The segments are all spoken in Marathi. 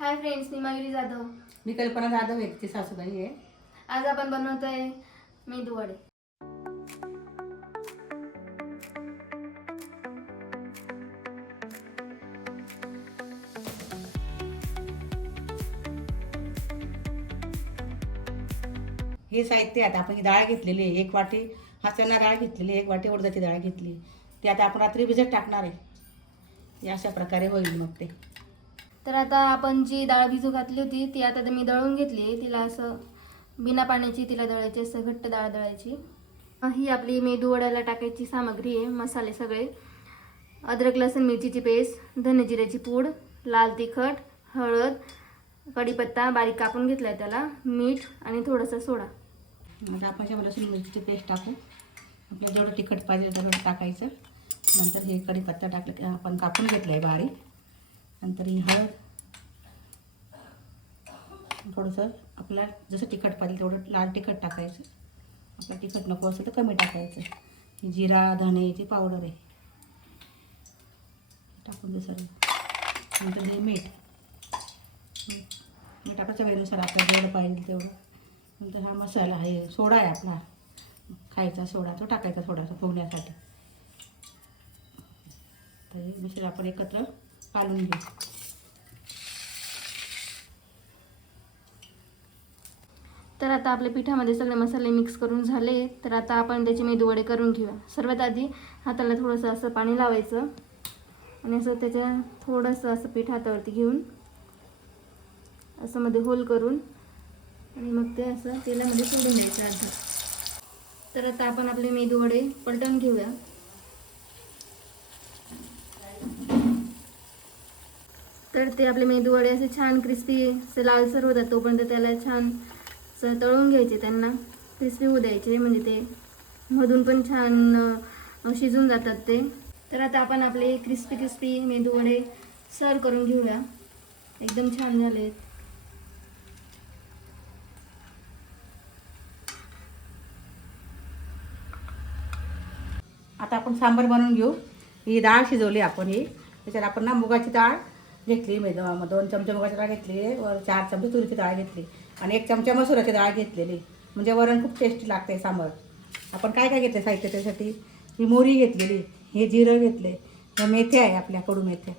हाय फ्रेंड्स, मी मयुरी जाधव. मी कल्पना जाधव आहे, तिची सासूबाई आहे. आज आपण बनवतोय मेदू वडे. हे साहित्य आता आपण ही डाळ घेतलेली आहे, 1 वाटी हा चणा डाळ घेतलेली, 1 वाटी उडदाची डाळ घेतली. ती आता आपण रात्री भिजत टाकणार आहे. हे अशा प्रकारे होईल मग ते. तर आता आपण जी डाळ भिजू घातली होती ती आता मी दळून घेतली. तिला असं बिना पाण्याची तिला दळायची, असं घट्ट डाळ दळायची. ही आपली मेदू वड्याला टाकायची सामग्री आहे. मसाले सगळे: अद्रक लसूण मिरचीची पेस्ट, धने जिऱ्याची पूड, लाल तिखट, हळद, कढीपत्ता बारीक कापून घेतलाय, त्याला मीठ आणि थोडासा सोडा. म्हणजे आपण जेव्हा लसूण मिरचीची पेस्ट टाकू, आपल्याला जेवढं तिखट पाहिजे तेवढं टाकायचं. नंतर हे कढीपत्ता टाकलं की आपण कापून घेतलं आहे बारीक. नंतर ही हळद, थोडंसं आपल्याला जसं तिखट पाहिजे तेवढं लाल तिखट टाकायचं. आपलं तिखट नको असेल तर कमी टाकायचं. ही जिरा धनेची पावडर आहे, टाकून दे सर्व. नंतर हे मीठ टाकायचं वेळेनुसार, आपल्याला जेवढं पाहिजे तेवढं. नंतर हा मसाला आहे, सोडा आहे आपला खायचा सोडा, तो टाकायचा थोडासा फुगण्यासाठी. तर हे मिश्रण आपण एकत्र कालून घेऊ. तर आता आपल्या पिठामध्ये सगळे मसाले मिक्स करून झाले. तर आता आपण त्याचे मेदू वडे करून घेऊया. सर्वात आधी हाताला थोडंसं असं पाणी लावायचं आणि असं त्याच्या थोडंसं असं पीठ हातावरती घेऊन असं मध्ये होल करून आणि मग ते असं तेलामध्ये सोडून द्यायचं आधी. तर आता आपण आपले मेदू वडे पलटून घेऊया. तर ते आपले मेदू वडे असे छान क्रिस्पी असे लालसर होतात, तोपर्यंत त्याला छान असं तळून घ्यायचे. त्यांना क्रिस्पी होऊ द्यायचे, म्हणजे ते मधून पण छान शिजून जातात ते. तर आता आपण आपले क्रिस्पी मेदू वडे सर्व करून घेऊया. एकदम छान झाले. आता आपण सांबार बनवून घेऊ. ही डाळ शिजवली आपण, ही त्याच्यात आपण ना मुगाची डाळ घेतली, 2 चमचे मुगाची डाळ घेतली, वर 4 चमचे तुरीची डाळ घेतली आणि 1 चमचा मसुराची डाळ घेतलेली. म्हणजे वरण खूप टेस्टी लागते सांबार. आपण काय काय घेतले साहित्य त्यासाठी: ही मोहरी घेतलेली, हे जिरं घेतले, ह्या मेथ्या आहे आपल्या कडू मेथ्या,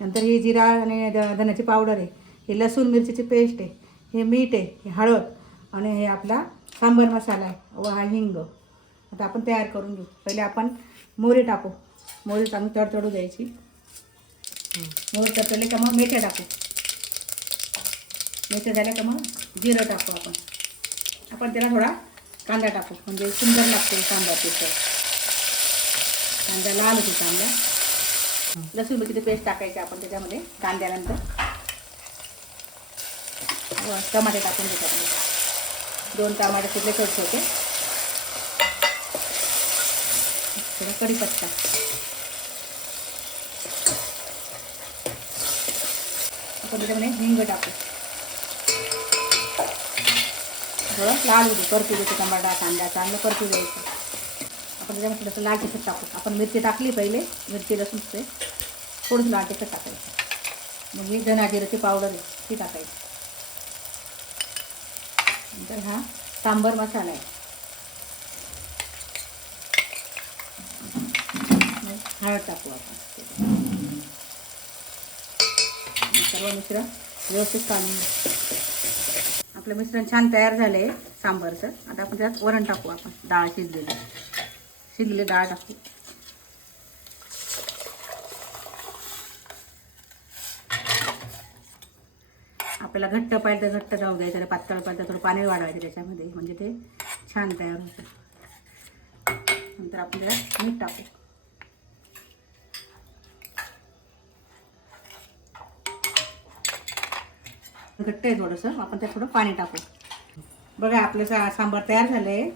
नंतर ही जिरा आणि धण्याची पावडर आहे, हे लसूण मिरचीची पेस्ट आहे, हे मीठ आहे, हे हळद आणि हे आपला सांबार मसाला आहे व हा हिंग. आता आपण तयार करून घेऊ. पहिले आपण मोहरी टाकू. मोहरी चांगली तडतडू द्यायची. मोहरी तडतडले का मग मेथ्या टाकू. मेथ्या झाल्या का मग जिरं टाकू. आपण त्याला थोडा कांदा टाकू, म्हणजे सुंदर लागते सांबार. तिथं कांदा लाल होते चांगला. लसूण मिरचीची पेस्ट टाकायची आपण त्याच्यामध्ये. कांद्यानंतर टमाटे टाकून घेतात. 2 टमाटे चिरले छोटे छोटे. थोडा कढीपत्ता, आपण त्याच्यामध्ये हिंग टाकू. थोडं लाल होते, परतू द्यायचं. टमाटा कांदा चांगलं परतू द्यायचं. आपण त्याच्यामध्ये थोडंसं लाल तिखट टाकू. आपण मिरची टाकली पहिले, मिरची लसूण ते थोडंसं लाल तिखट टाकायचं. मग ही धना जिऱ्याची पावडर आहे ती टाकायची. नंतर हा सांबार मसाला आहे, हळद टाकू आपण. सर्व मिश्रण व्यवस्थित काढून घेऊ. आपलं मिश्रण छान तयार झालं आहे सांबारचं. आता आपण त्यात वरण टाकू. आपण डाळ शिजलेली डाळ टाकू. आपल्याला घट्ट पाहिजे तर घट्ट राहू द्यायचं, पातळ पाहिजे तर थोडं पाणी वाढवायचं त्याच्यामध्ये, म्हणजे ते छान तयार होतं. नंतर आपण त्यात मीठ टाकू. घट्ट आहे थोडंसं, आपण त्यात थोडं पाणी टाकू. बघा आपलं सांबार तयार झालं आहे.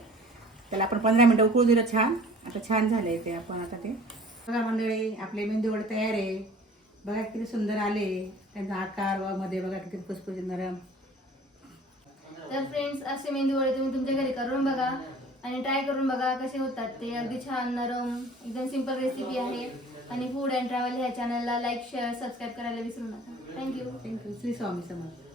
त्याला आपण 15 मिनटं उकळू दिलं छान. आता छान झालं आहे ते. आपण आता ते बघा मंडळी, आपले मेदू वडे तयार आहे. बघा किती सुंदर आले. त्यांचा आकार व मध्ये बघा किती खुसखुशीत नरम. तर फ्रेंड्स, असे मेदू वडे तुम्ही तुमच्या घरी करून बघा आणि ट्राय करून बघा कसे होतात ते. अगदी छान नरम, एकदम सिंपल रेसिपी आहे. आणि फूड अँड ट्रॅव्हल ह्या चॅनलला लाईक शेअर सबस्क्राईब करायला विसरू नका. थँक्यू. थँक्यू. श्री स्वामी समर्थ.